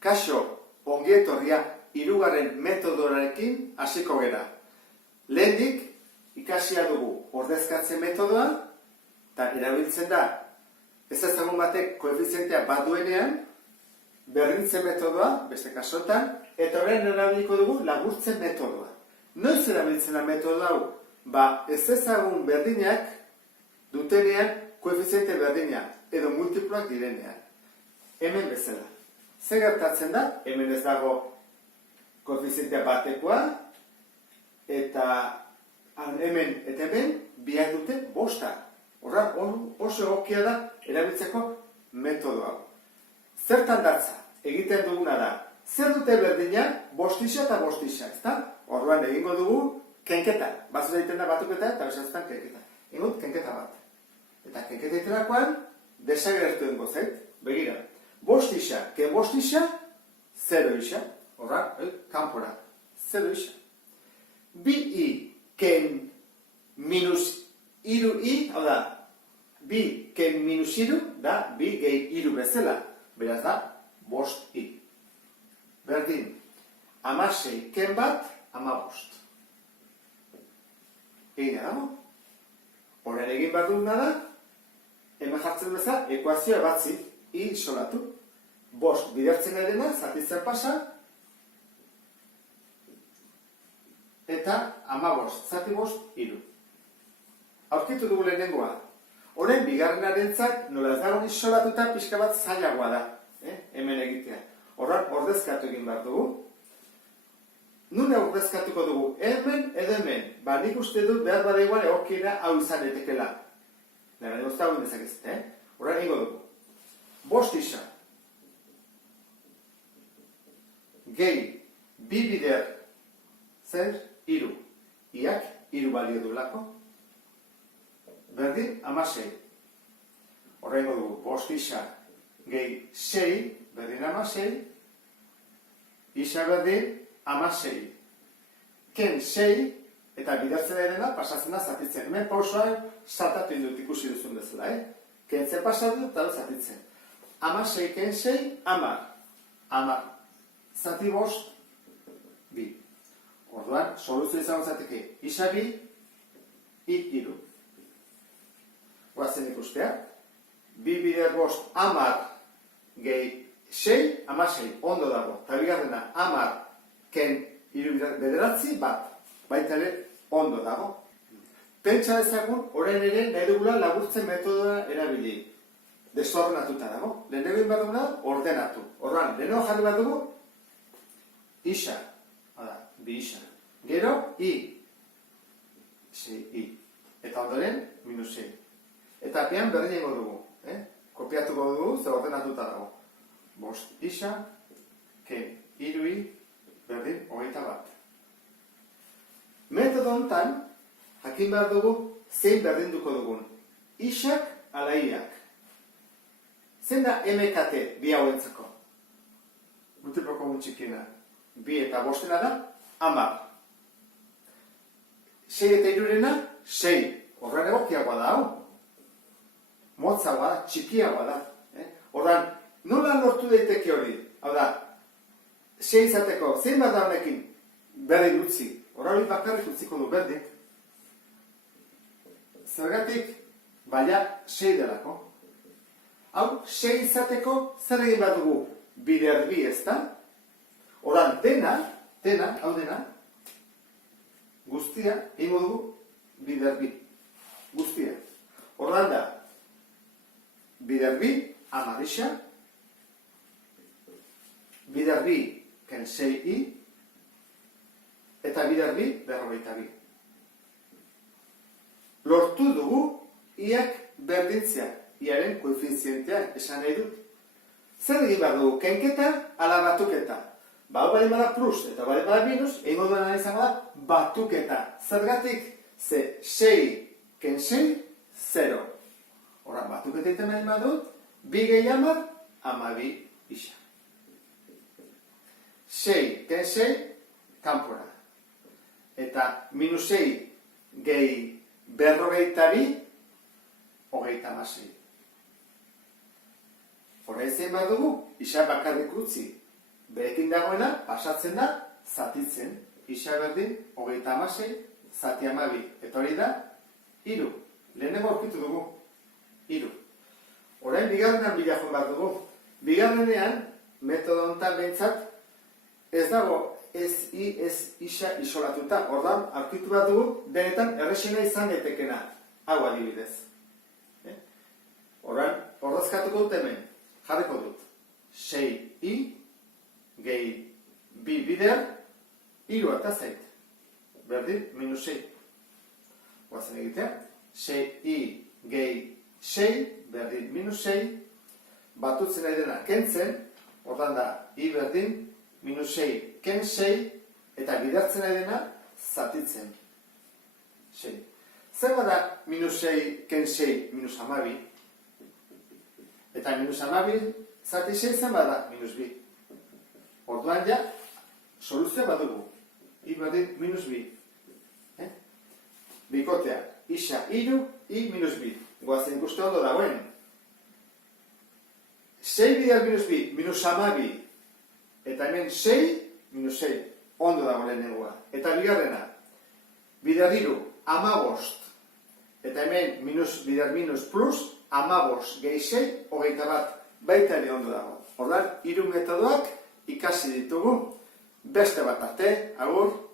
Kaixo, ongi etorria hirugarren metodoarekin hasiko gera. Lehendik ikasia dugu ordezkatze metodoa, eta erabiltzen da ezezagun batek koefizientea bat duenean, berdintze metodoa, beste kasotan, eta orain erabiliko dugu laburtze metodoa. Noiz erabiltzen da metodo hau? Ezezagun berdinak dutenean koefiziente berdina edo multiploak direnean. Hemen bezala. Zer gertatzen da? Hemen ez dago koefizientea batekoa, eta hemen eta hemen biak dute bosta. Horran oso egokia da erabiltzeko metodo hau. Zertan datza? Egiten duguna da. Zer dute berdina? Bostisa eta bostisa, ezta? Orduan egingo dugu kenketa. Batzu egiten da batuketa eta besaztan kenketa. Egun kenketa bat. Eta kenketa iterakoan desagertu dengo zait. Begira. Bostisa, ken bostisa, 0 isa. Horra, kanpora. 0 isa. Bi i, ken minus iru i, hau da, bi ken minus iru, da, bi gehi iru bezala. Beraz da, bost i. Berdin, 16 ken bat, 15. Egin dago. Horren egin behar duguna da, hemen jartzen bezala, ekuazioa batzi, i solatu. Bost bidertzen nahi dena, zatitzen pasa, eta 15, zati bost, iru. Aurkitu dugu lehenengoa. Horren, bigarrenarentzat, nola ez dago isolatuta pixka bat zailagoa da. Hemen egitea. Horren, ordezkatu egin behar dugu. Nun ordezkatuko dugu? Hemen edo hemen. Nik uste dut behar badegoan egokiena hau izan etekela. Baina guzti hau indezakezte. Horren, egingo dugu. Bost isa. Gehi, bi bider, zer, iru. Iak, iru balio du lako. Berdin, 16. Horrengo dugu, bost isa, gehi 6, berdin 16. Isa berdin, 16. Ken 6, eta bidertzen edena, pasatzen da zatitzen. Hemen pausoa saltatu indut ikusi duzun bezala, Kentzen pasatu eta zatitzen. 16, ken 6, 10. Zati bost, bi. Orduan, soluzio izango zateke, isa bi, iru. Guazen ikustea. Bi bider bost, 10 gehi 6, 16. Ondo dago. Eta bigarrena, 10 ken iru bederatzi, bat. Baita ere, ondo dago. Pentsa ezagun, orain ere, nahi dugula laburtzen metodoa erabili. Desordenatuta dago. Lehenengo egin bat duguna, ordenatu. Orduan, lehenengo jarri bat dugu, isa. Bi isa. Gero, i. 6, i. Eta ondoren, minus 6. Eta apean berdin egingo dugu. Kopiatuko dugu, ze ordenatuta dago. Bost isa, ken iru i, berdin, 21. Metodo honetan, jakin behar dugu, zein berdinduko dugun. Isak ala iak. Zein da MKT bi hauentzako? Multiploko txikiena. Bi eta bostena da, 10. 6 eta irurena, 6. Horren egokiagoa da hau. Motzagoa da, txikiagoa da. Horren, nola lortu daiteke hori? Hau da, 6 izateko, zein bat da honekin? Berdin utzi. Horren bakarrik utziko du berdin. Zergatik, baina 6 delako. Hau, 6 izateko, zer egin bat dugu? Bider bi, ez da? Horren, hau dena, guztia, egingo dugu, bider bi. Guztia. Horren da, bider bi, 10 isa, bider bi, ken 6 i, eta bider bi, 42. Lortu dugu, iak berdintzea, iaren koefizientea esan nahi dut. Zer egin behar dugu, kenketa ala batuketa. Hau bale bada plus eta bale bada minus, egingo duena izango da batuketa. Zergatik, ze 6, ken 6, 0. Horran, batuketa egiten nahi badut, bi gehi 10, 12 isa. 6, ken 6, kanpora. Eta minus 6 gehi 42, 36. Horra izan behar dugu, isa bakarrik utzi. berekin dagoena pasatzen da zatitzen. Isa berdin, 36, zati 12. Eta hori da, 3. Lehenengo aurkitu dugu, 3. Orain bigarrenan bila joan bat dugu. Bigarrenean, metodo honetan behintzat, ez dago ez i, ez isa isolatuta. Ordan aurkitu bat dugu, benetan errexena izan etekena. Hau adibidez. Orain, ordezkatuko dut hemen, jarriko dut. 6i, gehi bi bidean, 3 eta zait. Berdin, minus 6. Guazen egitea. 6i gehi 6, berdin, minus 6. Batutzen nahi dena kentzen, ordan da, i berdin, minus 6, ken 6, eta bidertzen nahi dena, zatitzen. 6. Zer bada minus 6, ken 6, minus 12. Eta minus 12, zati 6 zen bada, minus 2. Orduan ja, soluzioa badugu. I berdin, minus 2. Bikotea, isa 3, i minus 2. Goazen ikuste ondo dagoen. 6 bider minus 2, minus 12. Eta hemen 6, minus 6. Ondo dago lehenengoa. Eta bigarrena, bider 3, 15. Eta hemen minus bider minus plus, 15 gehi 6, 21. Baita ere ondo dago. Ordan, 3 metodoak ikasi ditugu. Beste bat arte, agur.